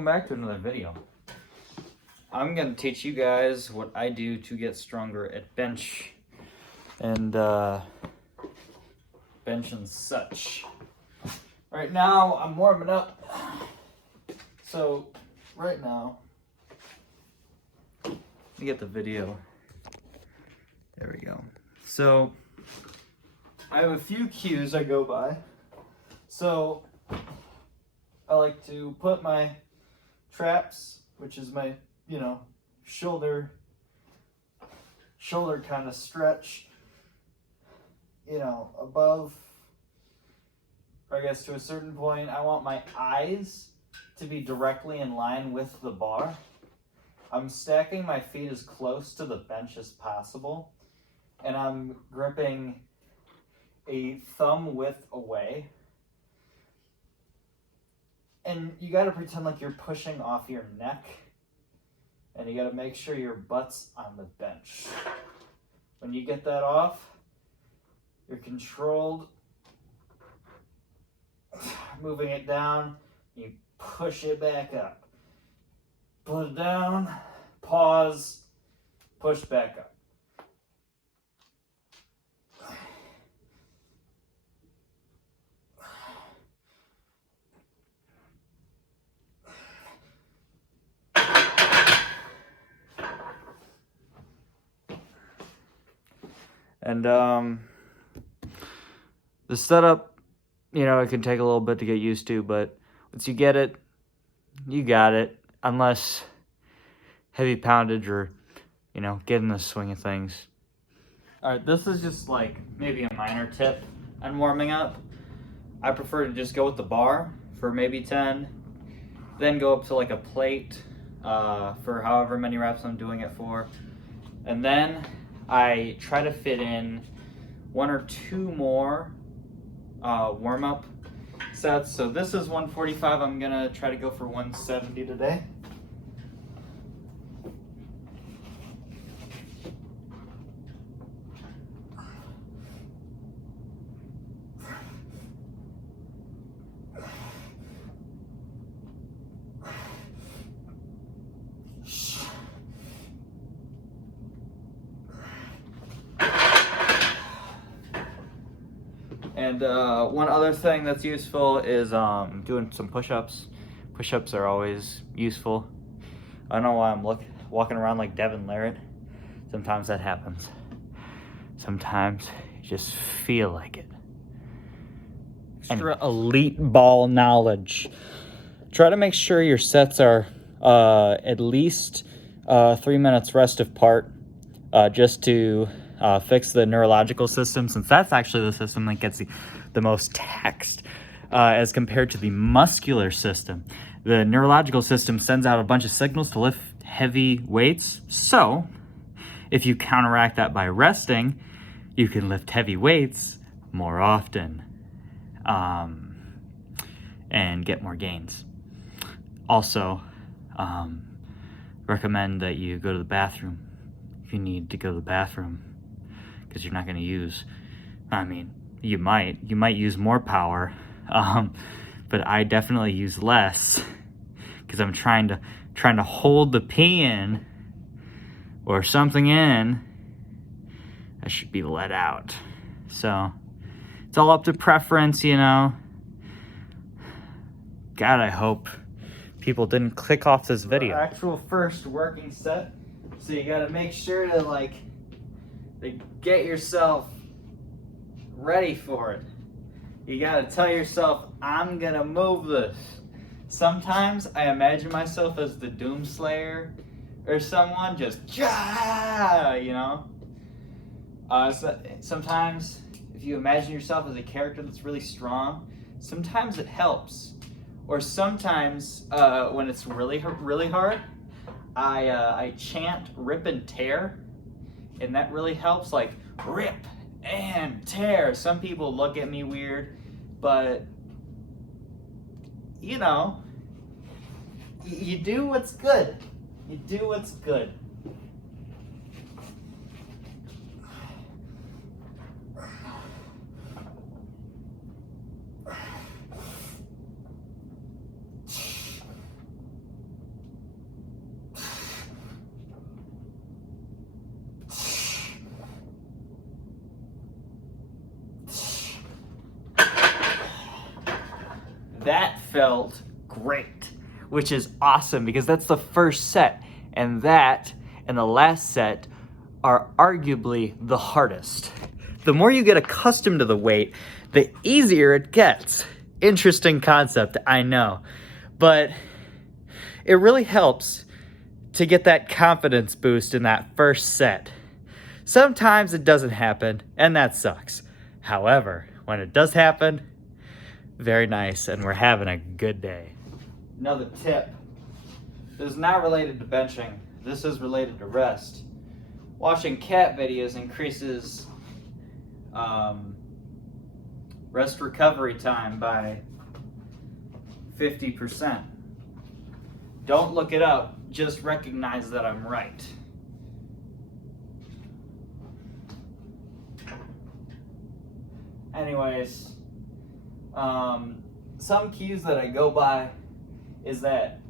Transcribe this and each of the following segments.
welcome back to another video. I'm gonna teach you guys what I do to get stronger at bench and such. Right now I'm warming up. So right now, let me get the video. There we go. So I have a few cues I go by. So I like to put my traps, which is my, shoulder kind of stretch, above, or I guess to a certain point. I want my eyes to be directly in line with the bar. I'm stacking my feet as close to the bench as possible, and I'm gripping a thumb width away. And you got to pretend like you're pushing off your neck, and you got to make sure your butt's on the bench. When you get that off, you're controlled, moving it down, you push it back up. Put it down, pause, push back up. And the setup, it can take a little bit to get used to, but once you get it, you got it. Unless heavy poundage or, get in the swing of things. All right, this is just like maybe a minor tip on warming up. I prefer to just go with the bar for maybe 10, then go up to like a plate for however many reps I'm doing it for. And then I try to fit in 1 or 2 more warm-up sets. So this is 145. I'm gonna try to go for 170 today. And one other thing that's useful is doing some push-ups. Push-ups are always useful. I don't know why I'm walking around like Devin Larratt. Sometimes that happens. Sometimes you just feel like it. Extra elite ball knowledge. Try to make sure your sets are at least 3 minutes rest apart, just to fix the neurological system, since that's actually the system that gets the most taxed as compared to the muscular system. The neurological system sends out a bunch of signals to lift heavy weights. So if you counteract that by resting, you can lift heavy weights more often and get more gains. Also, recommend that you go to the bathroom if you need to go to the bathroom, because you're not going to use, you might use more power, but I definitely use less, because I'm trying to hold the pee in or something in that should be let out. So it's all up to preference, God, I hope people didn't click off this video. Our actual first working set, so you got to make sure to get yourself ready for it. You gotta tell yourself, I'm gonna move this. Sometimes I imagine myself as the Doomslayer or someone, just sometimes if you imagine yourself as a character that's really strong, sometimes it helps. Or sometimes when it's really hard, I chant rip and tear, and that really helps, like rip and tear. Some people look at me weird, but you do what's good. You do what's good. felt great, which is awesome because that's the first set, and that and the last set are arguably the hardest. The more you get accustomed to the weight, the easier it gets. Interesting concept, I know, but it really helps to get that confidence boost in that first set. Sometimes it doesn't happen, and that sucks. However, when it does happen, very nice, and we're having a good day. Another tip. This is not related to benching. This is related to rest. Watching cat videos increases rest recovery time by 50%. Don't look it up, just recognize that I'm right. Anyways, some keys that I go by is that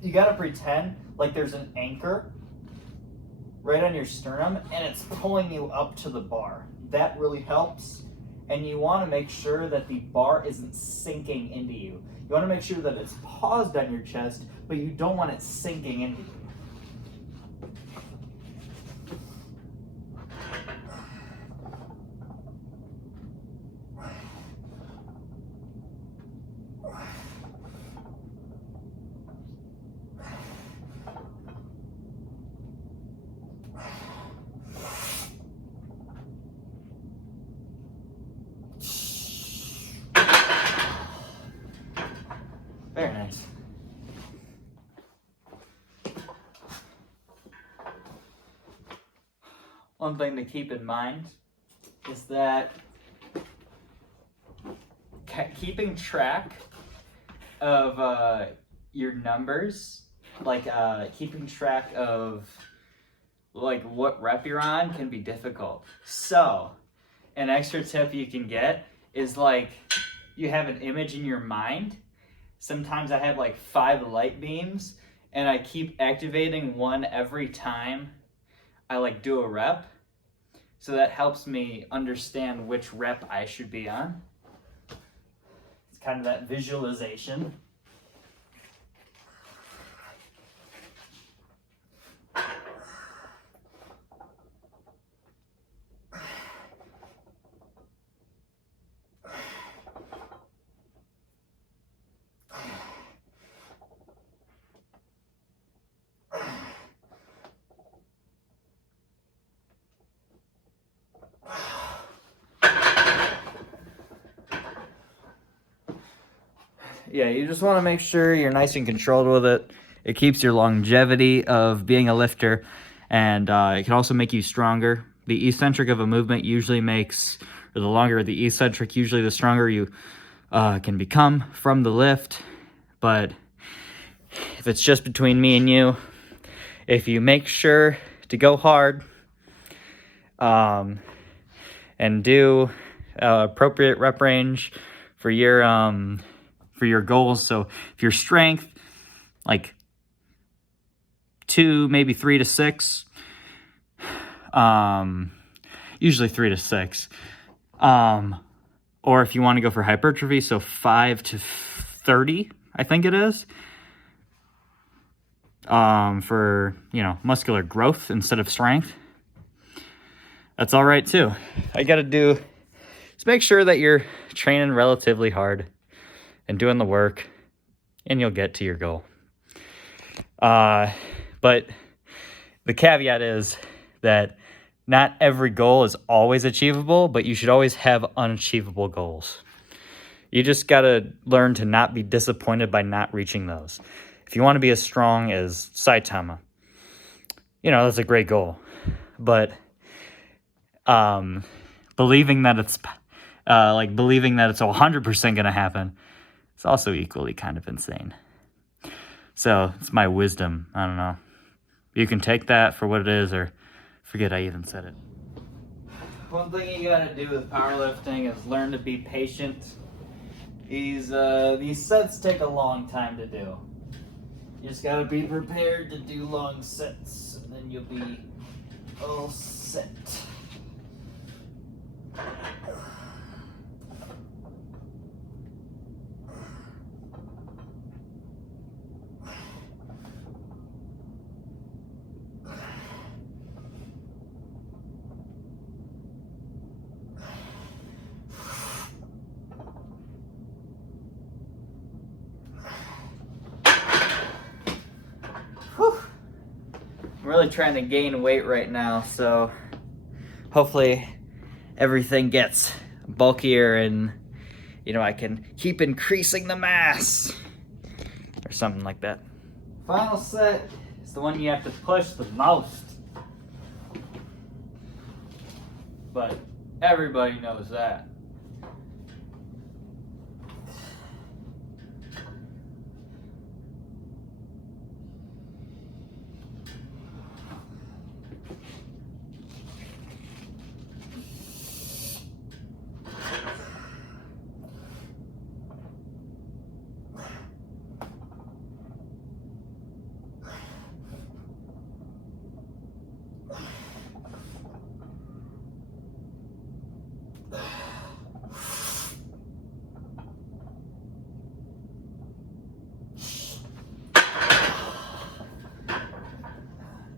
you gotta pretend like there's an anchor right on your sternum and it's pulling you up to the bar. That really helps. And you wanna make sure that the bar isn't sinking into you. You wanna make sure that it's paused on your chest, but you don't want it sinking into you. Very nice. One thing to keep in mind is that keeping track of your numbers, like keeping track of like what rep you're on can be difficult. So an extra tip you can get is like you have an image in your mind. Sometimes I have like 5 light beams and I keep activating one every time I like do a rep. So that helps me understand which rep I should be on. It's kind of that visualization. Yeah, you just want to make sure you're nice and controlled with it. It keeps your longevity of being a lifter, and it can also make you stronger. The eccentric of a movement usually makes, or the longer the eccentric, usually the stronger you can become from the lift. But if it's just between me and you, if you make sure to go hard and do appropriate rep range for your goals. So if your strength, like 2, maybe 3 to 6, usually 3 to 6, or if you want to go for hypertrophy, so 5 to 30, I think it is, for, muscular growth instead of strength. That's all right too. I got to do is make sure that you're training relatively hard and doing the work, and you'll get to your goal. But the caveat is that not every goal is always achievable, but you should always have unachievable goals. You just got to learn to not be disappointed by not reaching those. If you want to be as strong as Saitama, that's a great goal. But believing that it's 100% going to happen, it's also equally kind of insane. So it's my wisdom. I don't know. You can take that for what it is or forget I even said it. One thing you gotta do with powerlifting is learn to be patient. These sets take a long time to do. You just gotta be prepared to do long sets, and then you'll be all set. really trying to gain weight right now, so hopefully everything gets bulkier and, you know, I can keep increasing the mass or something like that. Final set is the one you have to push the most. But everybody knows that.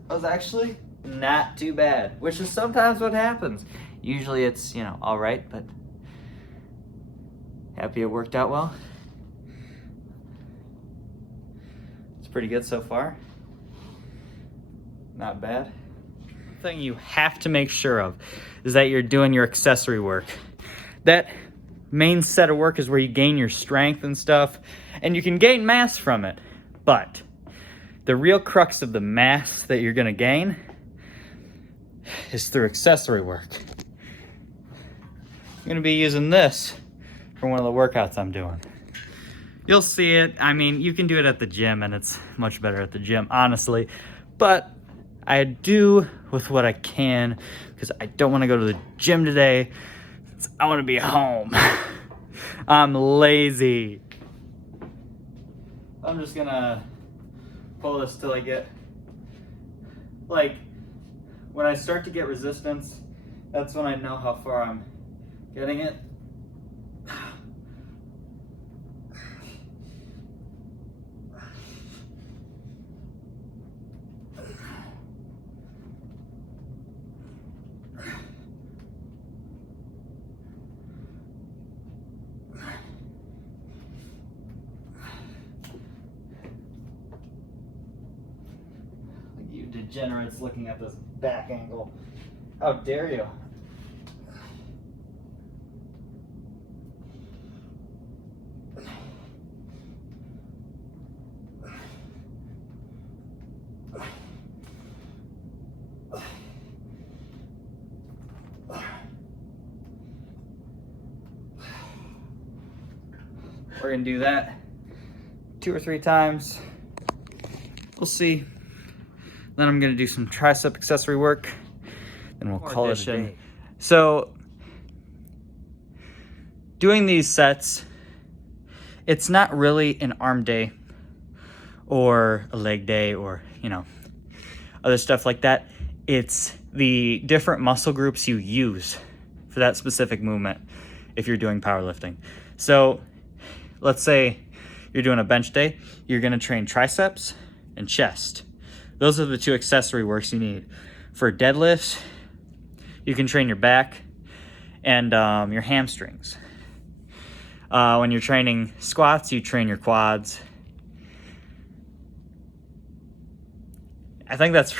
That was actually not too bad, which is sometimes what happens. Usually it's, you know, all right, but happy it worked out well. It's pretty good so far. Not bad. Thing you have to make sure of is that you're doing your accessory work. That main set of work is where you gain your strength and stuff, and you can gain mass from it, but the real crux of the mass that you're gonna gain is through accessory work. I'm gonna be using this for one of the workouts I'm doing. You'll see it. I mean, you can do it at the gym, and it's much better at the gym, honestly, but I do with what I can because I don't want to go to the gym today. I want to be home. I'm lazy. I'm just gonna pull this till I get, like, when I start to get resistance, that's when I know how far I'm getting it. You degenerates looking at this back angle. How dare you? We're gonna do that 2 or 3 times. We'll see. Then I'm gonna do some tricep accessory work, and we'll call it a day. So, doing these sets, it's not really an arm day or a leg day or, you know, other stuff like that. It's the different muscle groups you use for that specific movement if you're doing powerlifting. So, let's say you're doing a bench day, you're gonna train triceps and chest. Those are the 2 accessory works you need. For deadlifts, you can train your back and your hamstrings. When you're training squats, you train your quads. I think that's,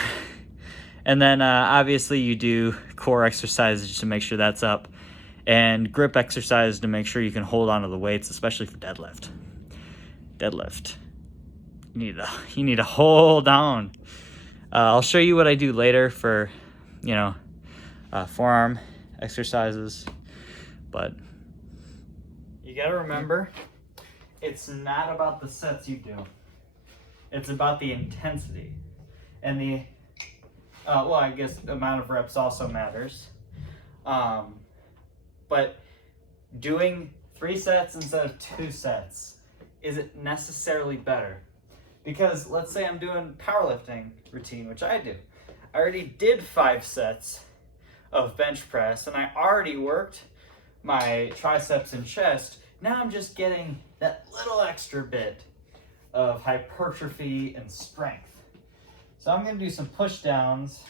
and then obviously you do core exercises to make sure that's up, and grip exercises to make sure you can hold onto the weights, especially for deadlift. You need to hold on. I'll show you what I do later for, you know, forearm exercises, but you gotta remember, it's not about the sets you do. It's about the intensity. And the, well, I guess the amount of reps also matters. But doing 3 sets instead of 2 sets isn't necessarily better. Because let's say I'm doing powerlifting routine, which I do. I already did 5 sets of bench press, and I already worked my triceps and chest. Now I'm just getting that little extra bit of hypertrophy and strength. So I'm gonna do some push downs.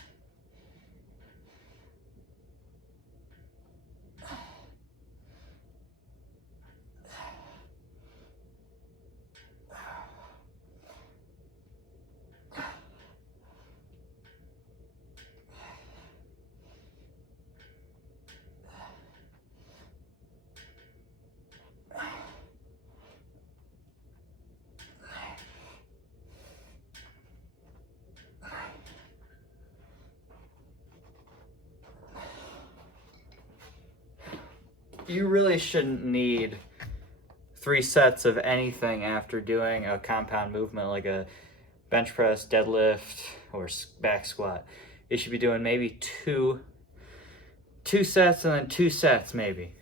you really shouldn't need 3 sets of anything after doing a compound movement like a bench press, deadlift, or back squat. You should be doing maybe two sets and then 2 sets maybe.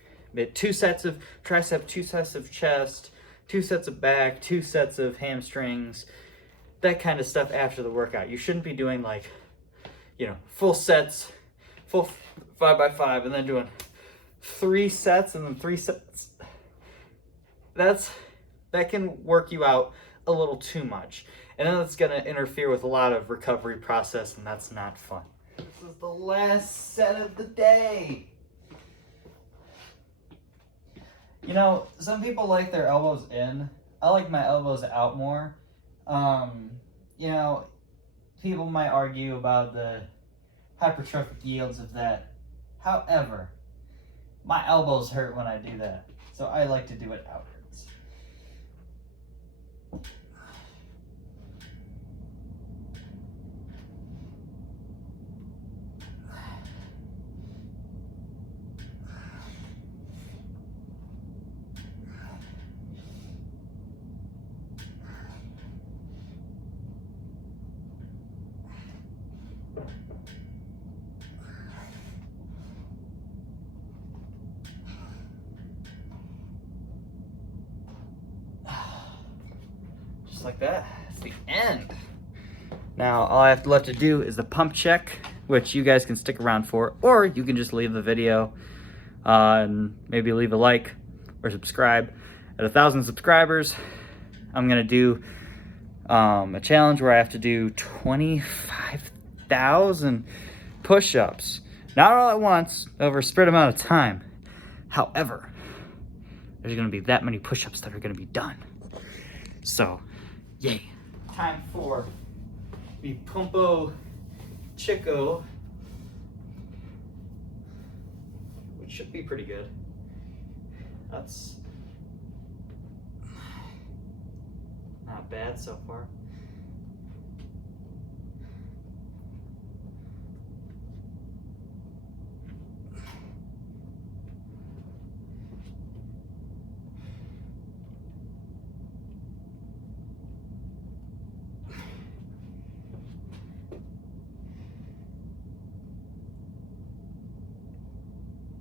2 sets of tricep, 2 sets of chest, 2 sets of back, 2 sets of hamstrings, that kind of stuff after the workout. You shouldn't be doing like, you know, full sets, full 5x5, and then doing 3 sets and then 3 sets. That can work you out a little too much. And then it's gonna interfere with a lot of recovery process, and that's not fun. This is the last set of the day. You know, some people like their elbows in. I like my elbows out more. You know, people might argue about the hypertrophic yields of that. However, my elbows hurt when I do that, so I like to do it outwards. Like that. It's the end. Now all I have left to do is the pump check, which you guys can stick around for, or you can just leave the video and maybe leave a like or subscribe. At 1,000 subscribers, I'm gonna do a challenge where I have to do 25,000 push-ups, not all at once, over a spread amount of time. However, there's gonna be that many push-ups that are gonna be done. So yay. Time for the Pumpo Chico, which should be pretty good. That's not bad so far.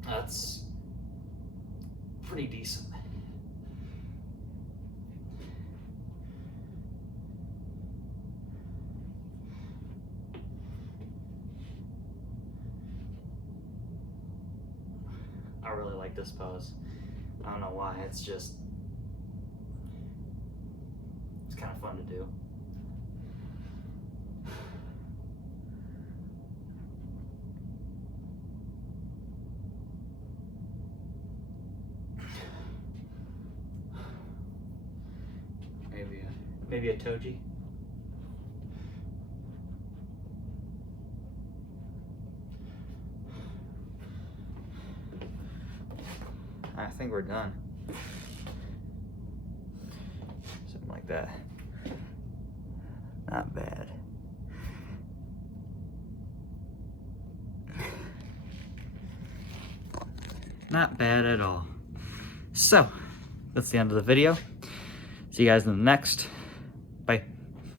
That's pretty decent. I really like this pose. I don't know why, it's kind of fun to do. Maybe a toji. I think we're done. Something like that. Not bad. Not bad at all. So, that's the end of the video. See you guys in the next.